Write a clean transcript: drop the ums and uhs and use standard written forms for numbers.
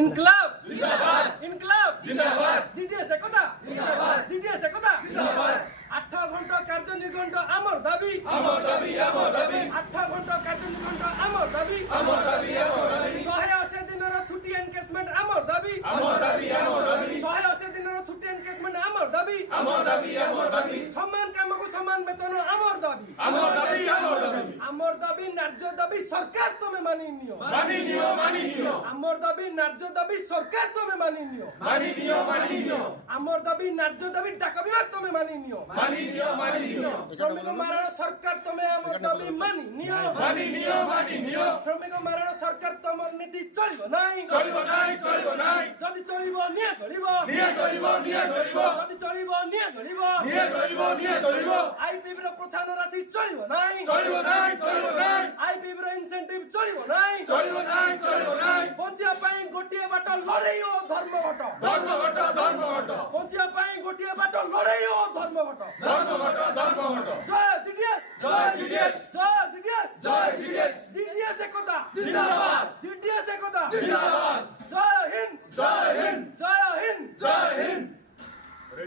ইনকলাব জিন্দাবাদ ইনকলাব জিন্দাবাদ জিডিএস একতা জিন্দাবাদ জিডিএস একতা জিন্দাবাদ 8 ঘন্টা কার্য নির্ঘণ্ট আমার দাবি 8 ঘন্টা কার্য নির্ঘণ্ট আমার দাবি 180 দিনের ছুটি এনকেজমেন্ট আমার দাবি 180 দিনের ছুটি এনকেজমেন্ট আমার দাবি সমান কামকু সমান বেতন আমার দাবি আমার দাবি ন্যায্য দাবি সরকার তুমি মানি নিও আমার দাবি ন্যায্য দাবি সরকার তুমি মানি নিও আমার দাবি ন্যায্য দাবি ঢাকা বিভাগ তুমি মানি নিও শ্রমিক মারণ সরকার তুমি আমার দাবি মানি নিও শ্রমিক মারণ সরকার তোমার নীতি চলিব নাই যদি চলিব নিয়ে চলিব যদি চলিব নিয়ে চলিব আইপিবির প্রধান রাশি চলিব নাই আইপিবির ইনসেন্টিভ চলিব নাই বঞ্চিয়া পাই গোটিয়ে বাট লড়াই ও ধর্মঘট বঞ্চিয়া পাই গোটিয়ে বাট লড়াই ও ধর্মঘট জয় জিডিএস জিডিএস একতা জিডিএস একতা